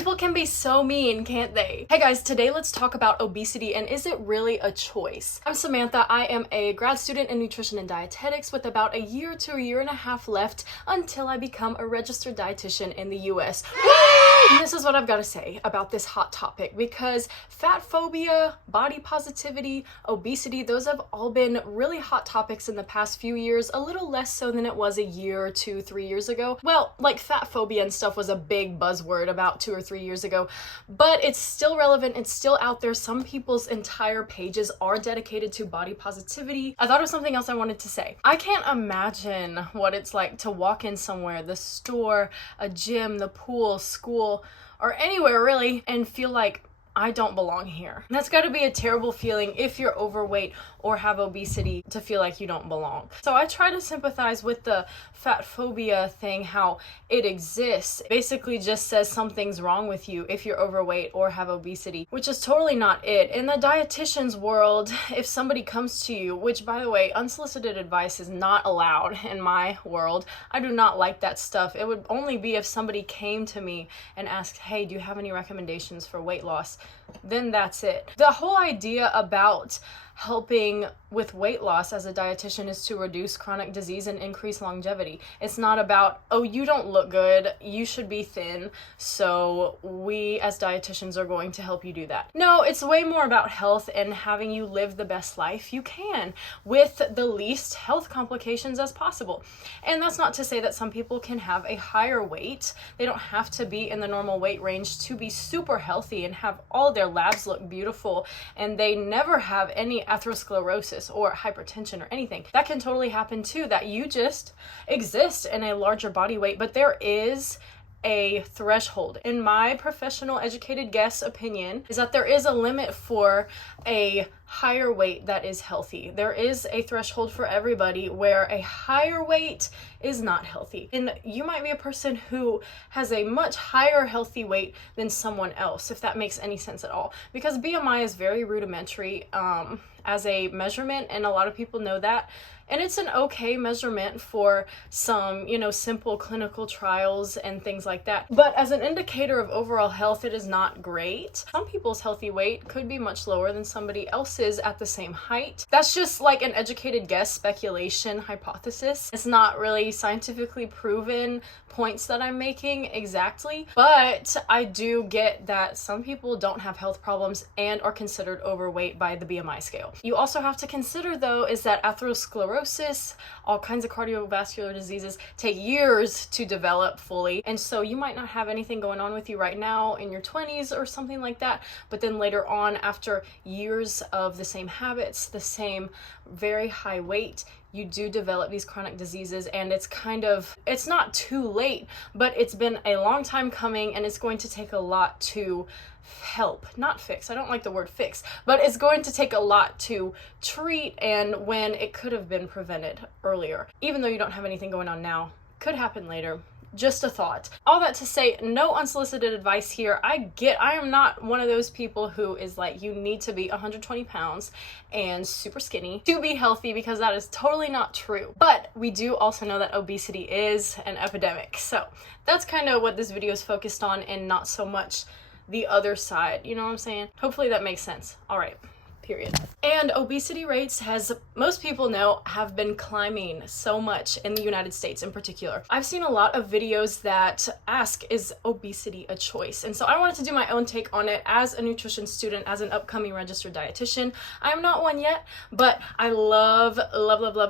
People can be so mean, can't they? Hey guys, today let's talk about obesity and is it really a choice? I'm Samantha. I am a grad student in nutrition and dietetics with about a year to a year and a half left until I become a registered dietitian in the US. And this is what I've got to say about this hot topic, because fat phobia, body positivity, obesity, those have all been really hot topics in the past few years, a little less so than it was a year, 2, 3 years ago. Well, like fat phobia and stuff was a big buzzword about 2 or 3 years ago, but it's still relevant, it's still out there. Some people's entire pages are dedicated to body positivity. I thought of something else I wanted to say. I can't imagine what it's like to walk in somewhere, the store, a gym, the pool, school, or anywhere really, and feel like I don't belong here. That's got to be a terrible feeling if you're overweight or have obesity, to feel like you don't belong. So I try to sympathize with the fat phobia thing, how it exists. Basically just says something's wrong with you if you're overweight or have obesity, which is totally not it. In the dietitian's world, if somebody comes to you, which by the way, unsolicited advice is not allowed in my world. I do not like that stuff. It would only be if somebody came to me and asked, hey, do you have any recommendations for weight loss? Then that's it. The whole idea about helping with weight loss as a dietitian is to reduce chronic disease and increase longevity. It's not about, oh, you don't look good, you should be thin, so we as dietitians are going to help you do that. No, it's way more about health and having you live the best life you can with the least health complications as possible. And that's not to say that some people can have a higher weight. They don't have to be in the normal weight range to be super healthy and have all their labs look beautiful and they never have any atherosclerosis or hypertension or anything. That can totally happen too, that you just exist in a larger body weight, but there is a threshold. In my professional educated guess opinion is that there is a limit for a higher weight that is healthy. There is a threshold for everybody where a higher weight is not healthy. And you might be a person who has a much higher healthy weight than someone else, if that makes any sense at all. Because BMI is very rudimentary as a measurement, and a lot of people know that. And it's an okay measurement for some, simple clinical trials and things like that. But as an indicator of overall health, it is not great. Some people's healthy weight could be much lower than somebody else's at the same height. That's just like an educated guess, speculation, hypothesis. It's not really scientifically proven points that I'm making exactly, but I do get that some people don't have health problems and are considered overweight by the BMI scale. You also have to consider though is that atherosclerosis, all kinds of cardiovascular diseases take years to develop fully, and so you might not have anything going on with you right now in your 20s or something like that, but then later on, after years of the same habits, the same very high weight, you do develop these chronic diseases, and it's not too late, but it's been a long time coming, and it's going to take a lot to help, not fix. I don't like the word fix, but it's going to take a lot to treat, and when it could have been prevented earlier. Even though you don't have anything going on now, could happen later. Just a thought. All that to say, no unsolicited advice here. I am not one of those people who is like, you need to be 120 pounds and super skinny to be healthy, because that is totally not true. But we do also know that obesity is an epidemic. So that's kind of what this video is focused on, and not so much the other side. You know what I'm saying? Hopefully that makes sense. All right. Period. And obesity rates, as most people know, have been climbing so much in the United States in particular. I've seen a lot of videos that ask, is obesity a choice? And so I wanted to do my own take on it as a nutrition student, as an upcoming registered dietitian. I'm not one yet, but I love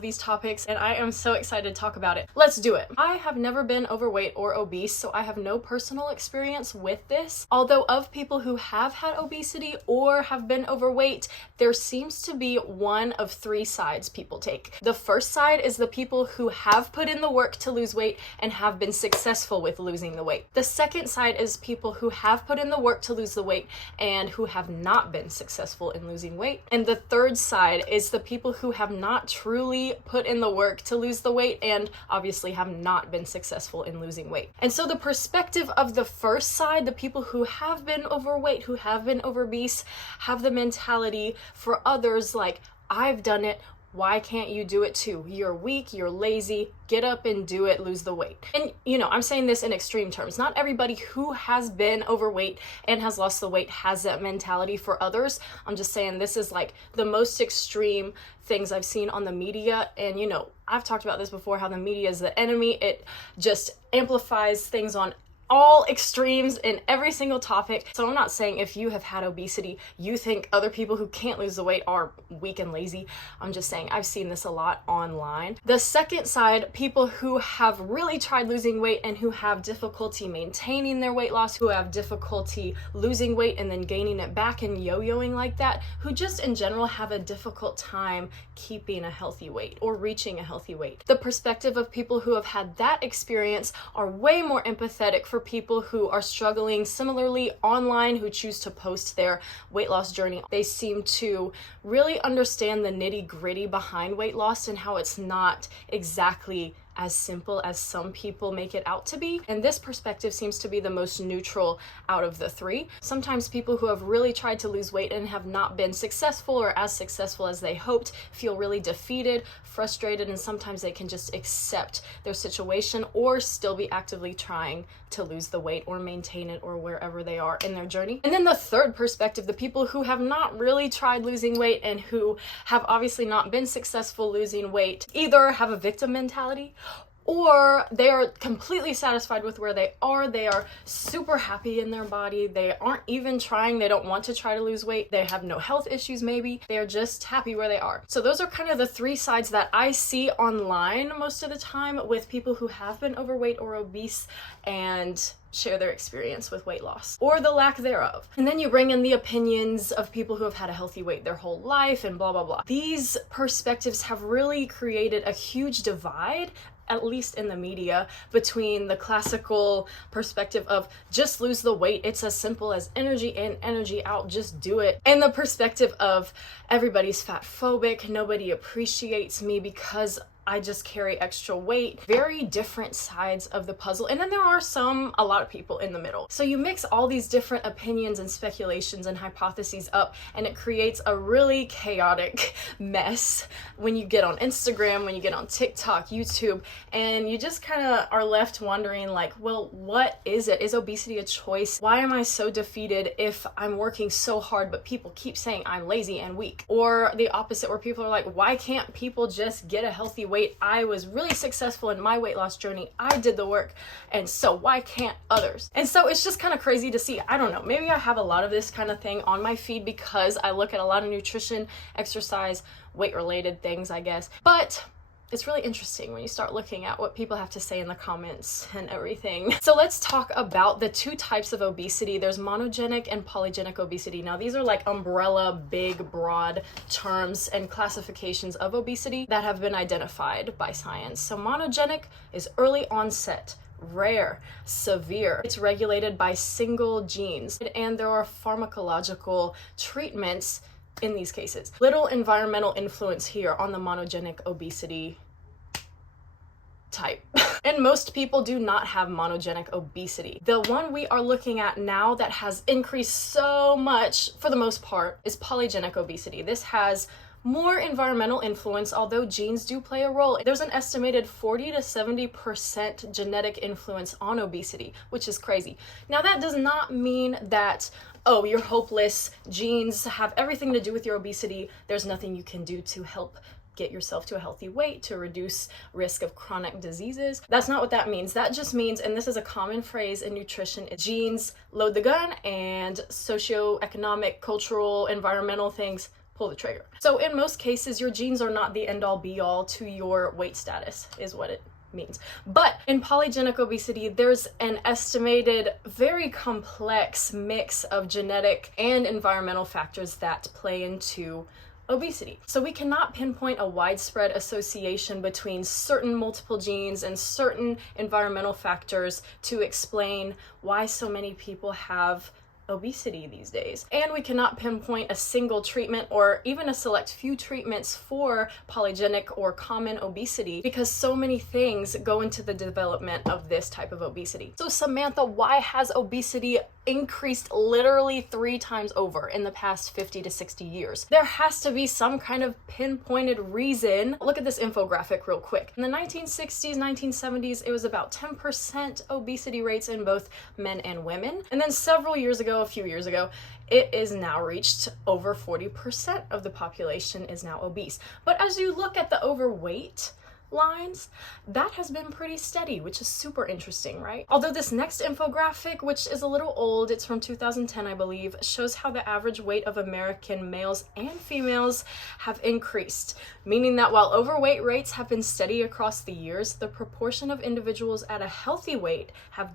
these topics, and I am so excited to talk about it. Let's do it. I have never been overweight or obese, so I have no personal experience with this. Although of people who have had obesity or have been overweight, there seems to be one of 3 sides people take. The first side is the people who have put in the work to lose weight and have been successful with losing the weight. The second side is people who have put in the work to lose the weight and who have not been successful in losing weight. And the third side is the people who have not truly put in the work to lose the weight and obviously have not been successful in losing weight. And so the perspective of the first side, the people who have been overweight, who have been obese, have the mentality for others like, I've done it, Why can't you do it too? You're weak, you're lazy, get up and do it, lose the weight. And I'm saying this in extreme terms. Not everybody who has been overweight and has lost the weight has that mentality. For others, I'm just saying this is like the most extreme things I've seen on the media. And I've talked about this before, how the media is the enemy. It just amplifies things on all extremes in every single topic. So I'm not saying if you have had obesity, you think other people who can't lose the weight are weak and lazy. I'm just saying I've seen this a lot online. The second side, people who have really tried losing weight and who have difficulty maintaining their weight loss, who have difficulty losing weight and then gaining it back and yo-yoing like that, who just in general have a difficult time keeping a healthy weight or reaching a healthy weight. The perspective of people who have had that experience are way more empathetic for people who are struggling similarly online, who choose to post their weight loss journey. They seem to really understand the nitty-gritty behind weight loss and how it's not exactly as simple as some people make it out to be. And this perspective seems to be the most neutral out of the three. Sometimes people who have really tried to lose weight and have not been successful or as successful as they hoped feel really defeated, frustrated, and sometimes they can just accept their situation or still be actively trying to lose the weight or maintain it or wherever they are in their journey. And then the third perspective, the people who have not really tried losing weight and who have obviously not been successful losing weight, either have a victim mentality or they are completely satisfied with where they are super happy in their body, they aren't even trying, they don't want to try to lose weight, they have no health issues maybe, they are just happy where they are. So those are kind of the three sides that I see online most of the time with people who have been overweight or obese and share their experience with weight loss or the lack thereof. And then you bring in the opinions of people who have had a healthy weight their whole life and blah, blah, blah. These perspectives have really created a huge divide, at least in the media, between the classical perspective of just lose the weight, it's as simple as energy in, energy out, just do it, and the perspective of everybody's fat phobic, nobody appreciates me because I just carry extra weight. Very different sides of the puzzle. And then there are a lot of people in the middle. So you mix all these different opinions and speculations and hypotheses up, and it creates a really chaotic mess when you get on Instagram, when you get on TikTok, YouTube, and you just kind of are left wondering like, well, what is it? Is obesity a choice? Why am I so defeated if I'm working so hard, but people keep saying I'm lazy and weak? Or the opposite, where people are like, why can't people just get a healthy weight? I was really successful in my weight loss journey. I did the work. And so why can't others? And so it's just kind of crazy to see. I don't know. Maybe I have a lot of this kind of thing on my feed because I look at a lot of nutrition, exercise, weight related things, I guess. But it's really interesting when you start looking at what people have to say in the comments and everything. So let's talk about the two types of obesity. There's monogenic and polygenic obesity. Now these are like umbrella, big, broad terms and classifications of obesity that have been identified by science. So monogenic is early onset, rare, severe. It's regulated by single genes, and there are pharmacological treatments in these cases. Little environmental influence here on the monogenic obesity type. And most people do not have monogenic obesity. The one we are looking at now that has increased so much, for the most part, is polygenic obesity. This has more environmental influence, although genes do play a role. There's an estimated 40 to 70% genetic influence on obesity, which is crazy. Now that does not mean that, oh, you're hopeless, genes have everything to do with your obesity, there's nothing you can do to help get yourself to a healthy weight, to reduce risk of chronic diseases. That's not what that means. That just means, and this is a common phrase in nutrition, genes load the gun and socioeconomic, cultural, environmental things pull the trigger. So in most cases, your genes are not the end-all be-all to your weight status, is what it means. But in polygenic obesity, there's an estimated very complex mix of genetic and environmental factors that play into obesity. So we cannot pinpoint a widespread association between certain multiple genes and certain environmental factors to explain why so many people have obesity these days. And we cannot pinpoint a single treatment or even a select few treatments for polygenic or common obesity because so many things go into the development of this type of obesity. So Samantha, why has obesity increased literally 3 times over in the past 50 to 60 years? There has to be some kind of pinpointed reason. Look at this infographic real quick. In the 1960s, 1970s, it was about 10% obesity rates in both men and women. And then a few years ago, it is now reached over 40% of the population is now obese. But as you look at the overweight lines, that has been pretty steady, which is super interesting, right? Although this next infographic, which is a little old, it's from 2010, I believe, shows how the average weight of American males and females have increased, meaning that while overweight rates have been steady across the years, the proportion of individuals at a healthy weight have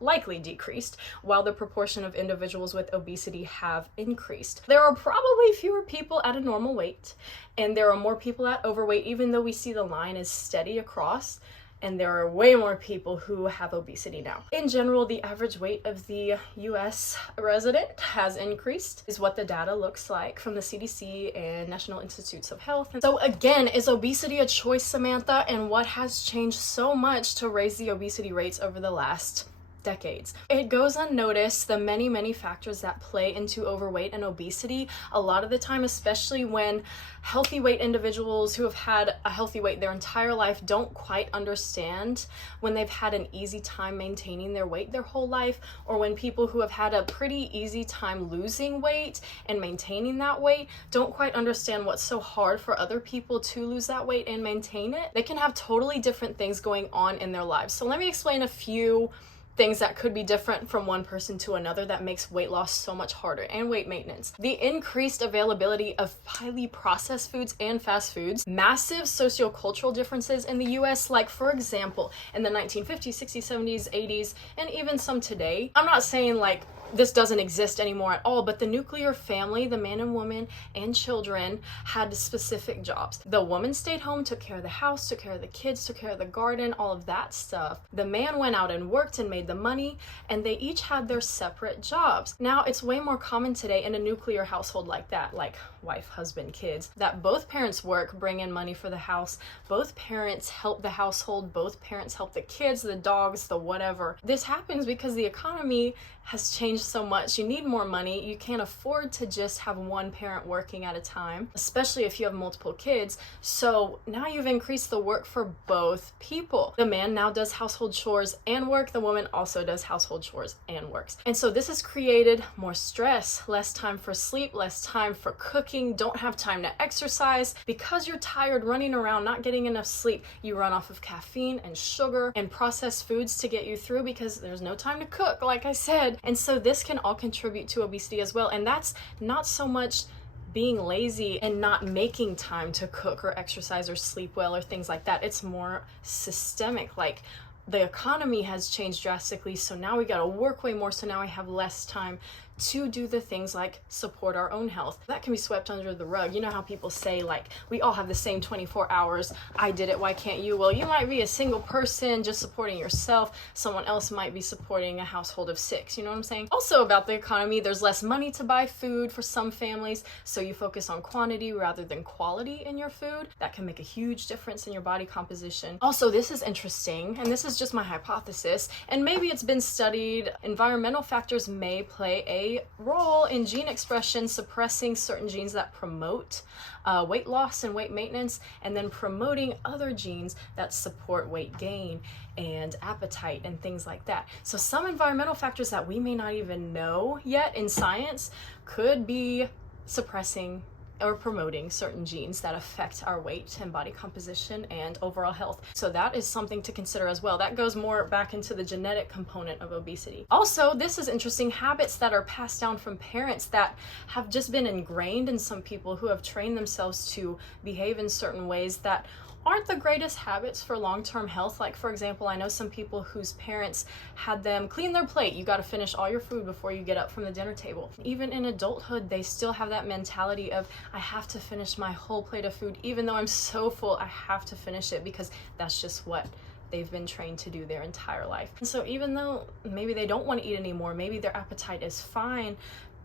likely decreased, while the proportion of individuals with obesity have increased. There are probably fewer people at a normal weight, and there are more people at overweight, even though we see the line is steady across, and there are way more people who have obesity now. In general, the average weight of the US resident has increased, is what the data looks like from the CDC and National Institutes of Health. And so again, is obesity a choice, Samantha? And what has changed so much to raise the obesity rates over the last decades? It goes unnoticed the many factors that play into overweight and obesity. A lot of the time, especially when healthy weight individuals who have had a healthy weight their entire life don't quite understand when they've had an easy time maintaining their weight their whole life, or when people who have had a pretty easy time losing weight and maintaining that weight don't quite understand what's so hard for other people to lose that weight and maintain it. They can have totally different things going on in their lives. So let me explain a few things that could be different from one person to another that makes weight loss so much harder, and weight maintenance. The increased availability of highly processed foods and fast foods, massive sociocultural differences in the US, like for example, in the 1950s, 60s, 70s, 80s, and even some today. I'm not saying like this doesn't exist anymore at all, but the nuclear family, the man and woman and children, had specific jobs. The woman stayed home, took care of the house, took care of the kids, took care of the garden, all of that stuff. The man went out and worked and made the money, and they each had their separate jobs. Now, it's way more common today in a nuclear household like that, like wife, husband, kids, that both parents work, bring in money for the house, both parents help the household, both parents help the kids, the dogs, the whatever. This happens because the economy has changed so much. You need more money. You can't afford to just have one parent working at a time, especially if you have multiple kids. So now you've increased the work for both people. The man now does household chores and work. The woman also does household chores and works. And so this has created more stress, less time for sleep, less time for cooking, don't have time to exercise. Because you're tired running around, not getting enough sleep, you run off of caffeine and sugar and processed foods to get you through because there's no time to cook, like I said. And so this can all contribute to obesity as well. And that's not so much being lazy and not making time to cook or exercise or sleep well or things like that. It's more systemic, like the economy has changed drastically, so now we gotta work way more, so now I have less time to do the things like support our own health. That can be swept under the rug. You know how people say like, we all have the same 24 hours. I did it, why can't you? Well, you might be a single person just supporting yourself. Someone else might be supporting a household of 6. You know what I'm saying? Also about the economy, there's less money to buy food for some families, so you focus on quantity rather than quality in your food. That can make a huge difference in your body composition. Also, this is interesting, and this is just my hypothesis, and maybe it's been studied. Environmental factors may play a role in gene expression, suppressing certain genes that promote weight loss and weight maintenance, and then promoting other genes that support weight gain and appetite and things like that. So some environmental factors that we may not even know yet in science could be suppressing or promoting certain genes that affect our weight and body composition and overall health. So that is something to consider as well. That goes more back into the genetic component of obesity. Also, this is interesting, habits that are passed down from parents that have just been ingrained in some people who have trained themselves to behave in certain ways that aren't the greatest habits for long-term health. Like for example, I know some people whose parents had them clean their plate. You got to finish all your food before you get up from the dinner table. Even in adulthood, they still have that mentality of, I have to finish my whole plate of food. Even though I'm so full, I have to finish it because that's just what they've been trained to do their entire life. And so even though maybe they don't want to eat anymore, maybe their appetite is fine,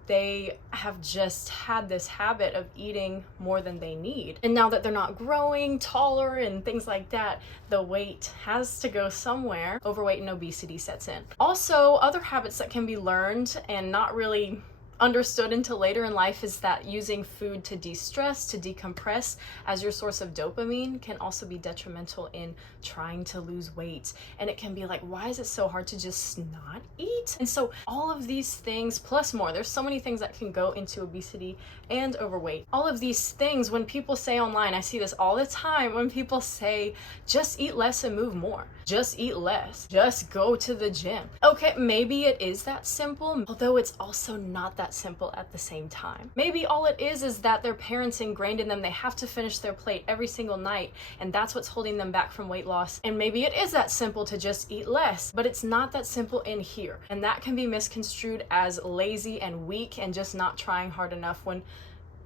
they have just had this habit of eating more than they need. And now that they're not growing taller and things like that, the weight has to go somewhere. Overweight and obesity sets in. Also, other habits that can be learned and not really understood until later in life is that using food to de-stress, to decompress as your source of dopamine can also be detrimental in trying to lose weight. And it can be like, why is it so hard to just not eat? And so all of these things plus more, there's so many things that can go into obesity and overweight. All of these things, when people say online, I see this all the time, when people say, just eat less and move more. Just eat less. Just go to the gym. Okay, maybe it is that simple, although it's also not that simple at the same time. Maybe all it is that their parents ingrained in them they have to finish their plate every single night, and that's what's holding them back from weight loss. And maybe it is that simple to just eat less, but it's not that simple in here. And that can be misconstrued as lazy and weak and just not trying hard enough when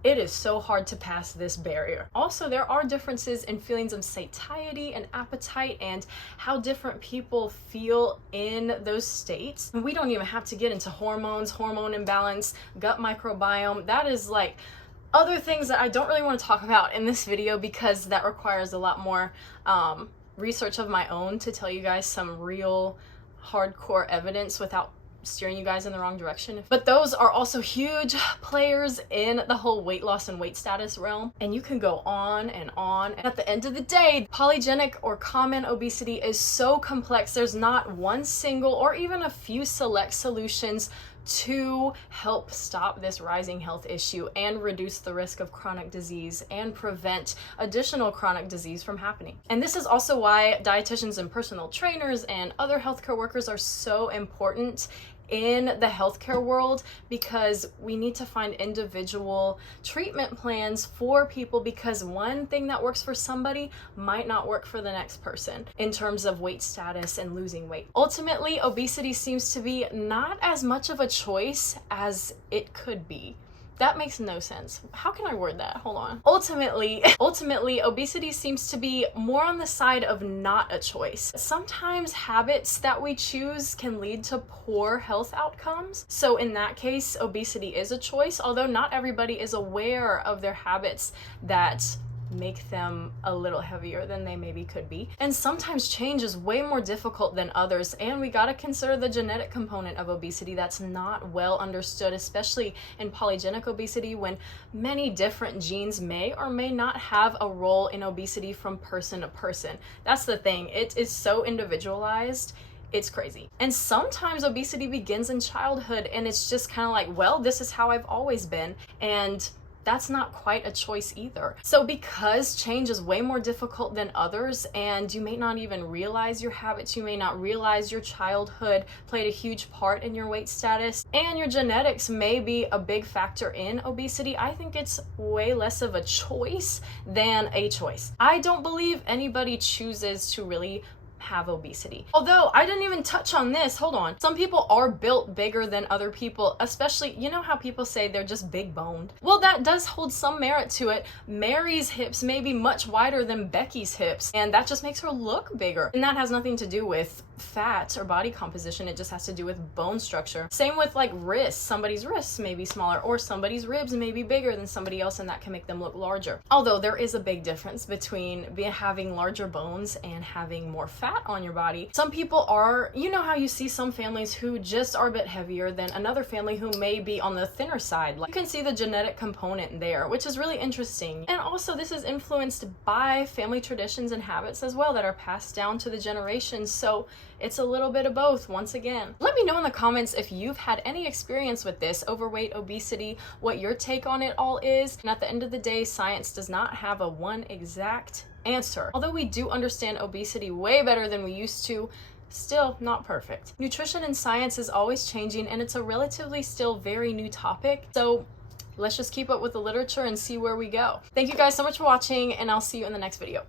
it is so hard to pass this barrier. Also, there are differences in feelings of satiety and appetite and how different people feel in those states. And we don't even have to get into hormones, hormone imbalance, gut microbiome. That is like other things that I don't really want to talk about in this video because that requires a lot more research of my own to tell you guys some real hardcore evidence without steering you guys in the wrong direction. But those are also huge players in the whole weight loss and weight status realm, and you can go on and on. And at the end of the day, polygenic or common obesity is so complex. There's not one single or even a few select solutions to help stop this rising health issue and reduce the risk of chronic disease and prevent additional chronic disease from happening. And this is also why dietitians and personal trainers and other healthcare workers are so important in the healthcare world, because we need to find individual treatment plans for people, because one thing that works for somebody might not work for the next person in terms of weight status and losing weight. Ultimately, obesity seems to be not as much of a choice as it could be. That makes no sense. How can I word that? Hold on. Ultimately, obesity seems to be more on the side of not a choice. Sometimes habits that we choose can lead to poor health outcomes. So in that case, obesity is a choice, although not everybody is aware of their habits that make them a little heavier than they maybe could be. And sometimes change is way more difficult than others, and we gotta consider the genetic component of obesity that's not well understood, especially in polygenic obesity, when many different genes may or may not have a role in obesity from person to person. That's the thing, it is so individualized. It's crazy. And sometimes obesity begins in childhood, and it's just kind of like, well, this is how I've always been, and that's not quite a choice either. So because change is way more difficult than others, and you may not even realize your habits, you may not realize your childhood played a huge part in your weight status, and your genetics may be a big factor in obesity, I think it's way less of a choice than a choice. I don't believe anybody chooses to really have obesity. Although I didn't even touch on this, hold on. Some people are built bigger than other people, especially, you know how people say they're just big boned? Well, that does hold some merit to it. Mary's hips may be much wider than Becky's hips, and that just makes her look bigger. And that has nothing to do with fat or body composition, it just has to do with bone structure. Same with like wrists. Somebody's wrists may be smaller, or somebody's ribs may be bigger than somebody else, and that can make them look larger. Although there is a big difference between having larger bones and having more fat on your body. Some people are, you know how you see some families who just are a bit heavier than another family who may be on the thinner side. Like, you can see the genetic component there, which is really interesting. And also this is influenced by family traditions and habits as well that are passed down to the generations. So it's a little bit of both once again. Let me know in the comments if you've had any experience with this, overweight, obesity, what your take on it all is. And at the end of the day, science does not have a one exact answer. Although we do understand obesity way better than we used to, still not perfect. Nutrition and science is always changing, and it's a relatively still very new topic. So let's just keep up with the literature and see where we go. Thank you guys so much for watching, and I'll see you in the next video.